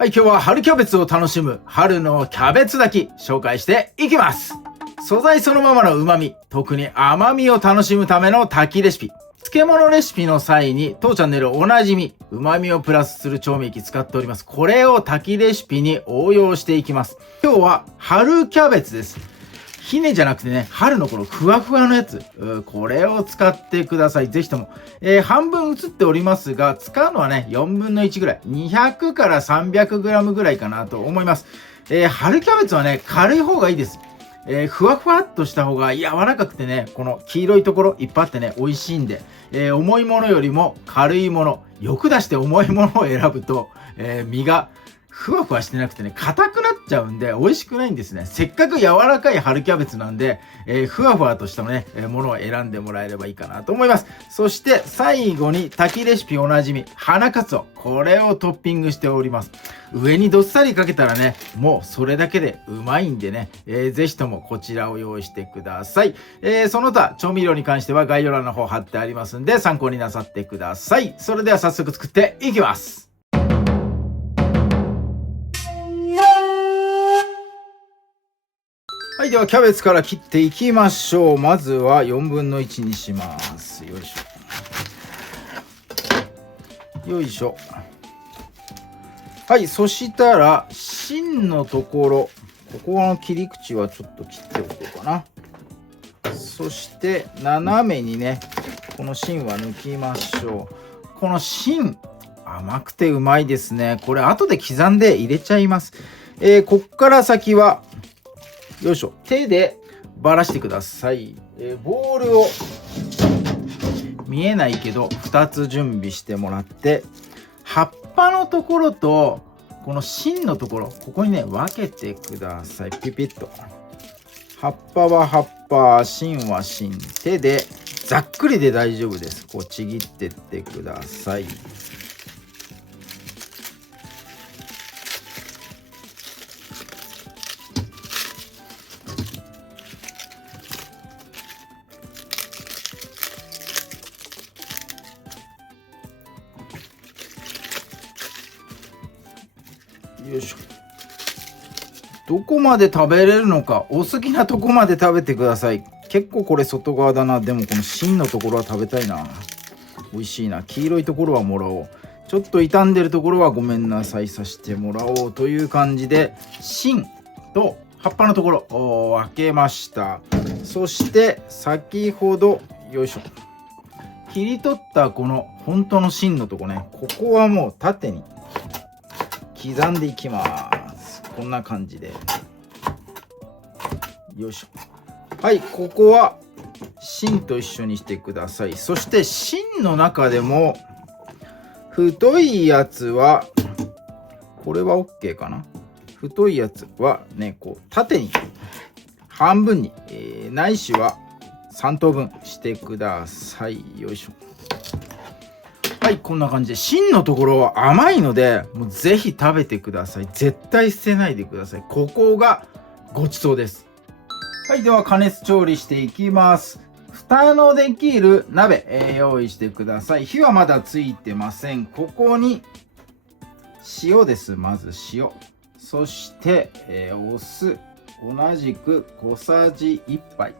はい、今日は春キャベツを楽しむ春のキャベツ炊き紹介していきます。素材そのままの旨味、特に甘みを楽しむための炊きレシピ。漬物レシピの際に当チャンネルおなじみ旨味をプラスする調味液使っております。これを炊きレシピに応用していきます。今日は春キャベツです。ひねじゃなくてね、春の頃ふわふわのやつ、これを使ってください。ぜひとも。半分映っておりますが、使うのはね、4分の1ぐらい。200から300グラムぐらいかなと思います。春キャベツはね、軽い方がいいです。ふわふわっとした方が柔らかくてね、この黄色いところいっぱいあってね、美味しいんで、重いものよりも軽いもの、欲出して重いものを選ぶと、身がふわふわしてなくてね、硬くなっちゃうんで美味しくないんですね。せっかく柔らかい春キャベツなんで、ふわふわとしたね、ものを選んでもらえればいいかなと思います。そして最後に炊きレシピおなじみ、花かつお。これをトッピングしております。上にどっさりかけたらね、もうそれだけでうまいんでね、ぜひともこちらを用意してください。その他、調味料に関しては概要欄の方貼ってありますんで、参考になさってください。それでは早速作っていきます。はい、ではキャベツから切っていきましょう。まずは4分の1にします。よいしょ。よいしょ。はい、そしたら芯のところ、ここの切り口はちょっと切っておこうかな。そして斜めにね、この芯は抜きましょう。この芯、甘くてうまいですね。これ後で刻んで入れちゃいます。こっから先はよいしょ、手でばらしてください。ボールを見えないけど2つ準備してもらって、葉っぱのところとこの芯のところ、ここにね分けてください。ピピッと。葉っぱは葉っぱ、芯は芯。手でざっくりで大丈夫です。こうちぎってってください。よいしょ。どこまで食べれるのか、お好きなとこまで食べてください。結構これ外側だな。でもこの芯のところは食べたいな。美味しいな。黄色いところはもらおう。ちょっと傷んでるところはごめんなさい、さしてもらおうという感じで、芯と葉っぱのところを分けました。そして先ほどよいしょ、切り取ったこの本当の芯のとこね、ここはもう縦に刻んでいきます。こんな感じで。よいしょ。はい、ここは芯と一緒にしてください。そして芯の中でも太いやつは、これは OK かな。太いやつはね、こう縦に半分に、ないしは3等分してください。よいしょ。はい、こんな感じで芯のところは甘いので、もうぜひ食べてください。絶対捨てないでください。ここがごちそうです。はい、では加熱調理していきます。蓋のできる鍋、用意してください。火はまだついてません。ここに塩です。まず塩。そして、お酢。同じく小さじ1杯。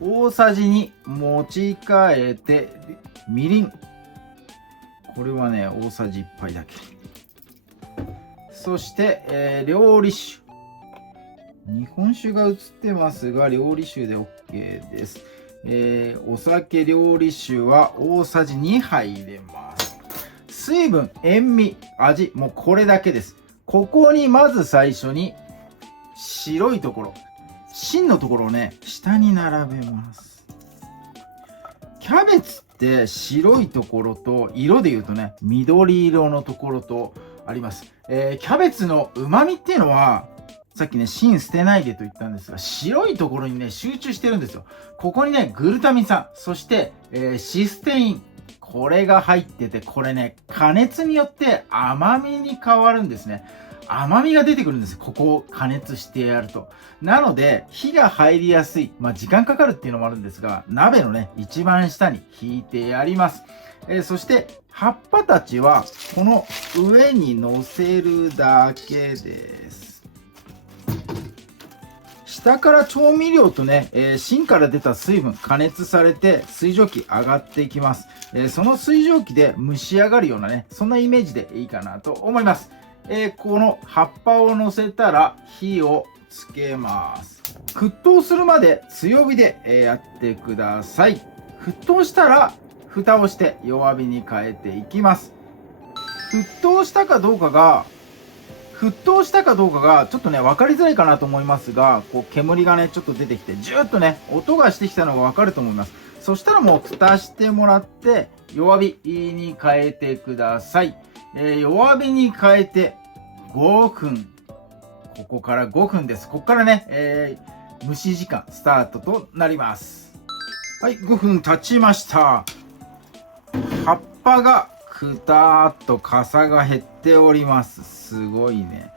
大さじ2持ち替えて、みりん。これはね、大さじ1杯だけ。そして、料理酒。日本酒が映ってますが、料理酒で OK です。お酒料理酒は大さじ2杯入れます。水分、塩味、味、もうこれだけです。ここにまず最初に白いところ、芯のところをね、下に並べます。キャベツって白いところと、色で言うとね、緑色のところとあります。キャベツの旨味っていうのは、さっきね、芯捨てないでと言ったんですが、白いところにね、集中してるんですよ。ここにね、グルタミン酸、そして、システイン。これが入ってて、これね、加熱によって甘みに変わるんですね。甘みが出てくるんですよ。ここを加熱してやると。なので、火が入りやすい。時間かかるっていうのもあるんですが、鍋のね、一番下に引いてやります。そして葉っぱたちはこの上に乗せるだけです。下から調味料とね、芯から出た水分加熱されて水蒸気上がっていきます。その水蒸気で蒸し上がるようなね、そんなイメージでいいかなと思います。この葉っぱを乗せたら火をつけます。沸騰するまで強火でやってください。沸騰したら蓋をして弱火に変えていきます。沸騰したかどうかがちょっとね分かりづらいかなと思いますが、こう煙がねちょっと出てきてジューッとね音がしてきたのが分かると思います。そしたらもう蓋してもらって弱火に変えてください。弱火に変えて5分、ここから5分です。ここからね、蒸し時間スタートとなります。はい、5分経ちました。葉っぱがくたーっとかさが減っております。すごいね。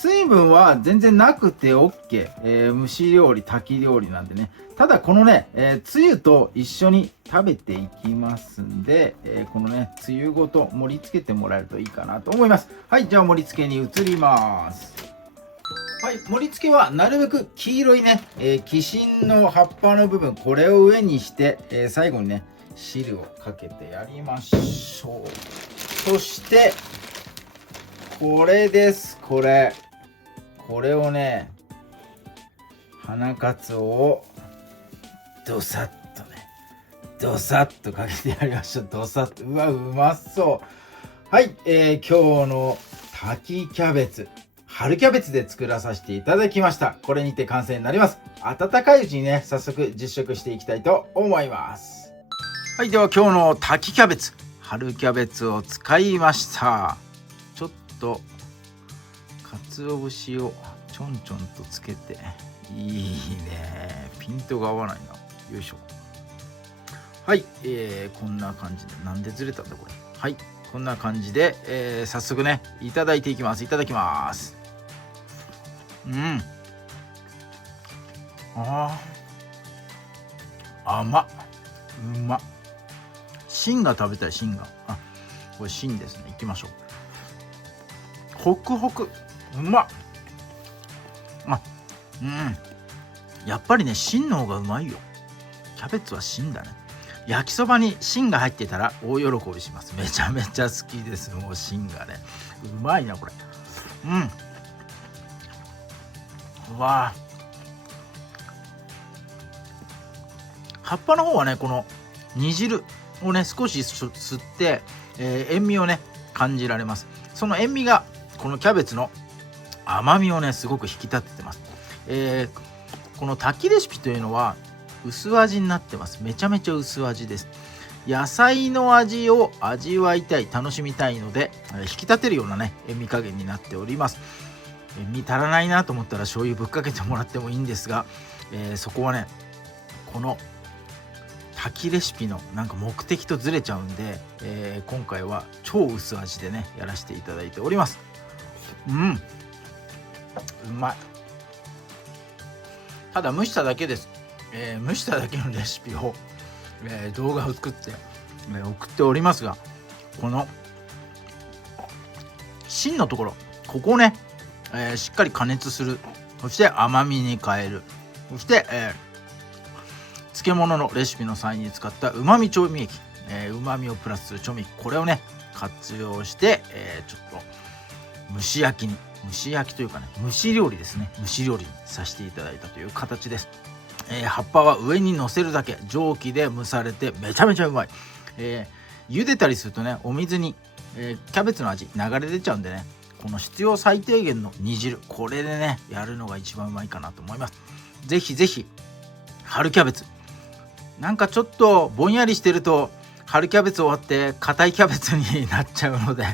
水分は全然なくて OK、蒸し料理炊き料理なんでね。ただこのね、つゆと一緒に食べていきますんで、このねつゆごと盛り付けてもらえるといいかなと思います。はい、じゃあ盛り付けに移ります。はい、盛り付けはなるべく黄色いね、鬼神の葉っぱの部分、これを上にして、最後にね汁をかけてやりましょう。そしてこれです。これをね、花かつおをドサッとかけてやりましょう。ドサッと。うわ、うまそう。はい、今日の炊きキャベツ、春キャベツで作らさせていただきました。これにて完成になります。温かいうちにね早速実食していきたいと思います。はい、では今日の炊きキャベツ、春キャベツを使いました。ちょっと鰹節をちょんちょんとつけて、いいね。ピントが合わないな。よいしょ。はい、こんな感じで、なんでずれたんだこれ。はい、こんな感じで、早速ねいただいていきます。いただきます。甘っ、うまっ。芯が食べたい。芯が、これ芯ですね。いきましょう。ホクホク、うまっ。やっぱりね芯の方がうまいよ。キャベツは芯だね。焼きそばに芯が入ってたら大喜びします。めちゃめちゃ好きです。もう芯がねうまいなこれ。うわー、葉っぱの方はねこの煮汁をね少し吸って、塩味をね感じられます。その塩味がこのキャベツの甘みをねすごく引き立ててます。この炊きレシピというのは薄味になってます。めちゃめちゃ薄味です。野菜の味を味わいたい、楽しみたいので引き立てるようなね塩味加減になっております。塩味足らないなと思ったら醤油ぶっかけてもらってもいいんですが、そこはねこの炊きレシピのなんか目的とずれちゃうんで、今回は超薄味でねやらせていただいております。うまい。ただ蒸しただけです。蒸しただけのレシピを、動画を作って、送っておりますが、この芯のところ、ここをね、しっかり加熱する。そして甘みに変える。そして、漬物のレシピの際に使ったうまみ調味液、うまみをプラスする調味液、これをね活用して、ちょっと蒸し焼きというかね蒸し料理ですね。蒸し料理にさせていただいたという形です。葉っぱは上に乗せるだけ、蒸気で蒸されてめちゃめちゃうまい。茹でたりするとねお水に、キャベツの味流れ出ちゃうんでね、この必要最低限の煮汁、これでねやるのが一番うまいかなと思います。ぜひぜひ春キャベツ、なんかちょっとぼんやりしてると春キャベツ終わって硬いキャベツになっちゃうので、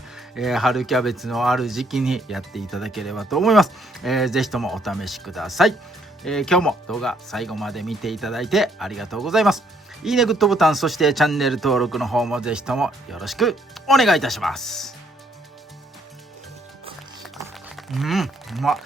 春キャベツのある時期にやっていただければと思います。ぜひともお試しください。今日も動画最後まで見ていただいてありがとうございます。いいね、グッドボタン、そしてチャンネル登録の方もぜひともよろしくお願いいたします。うまっ。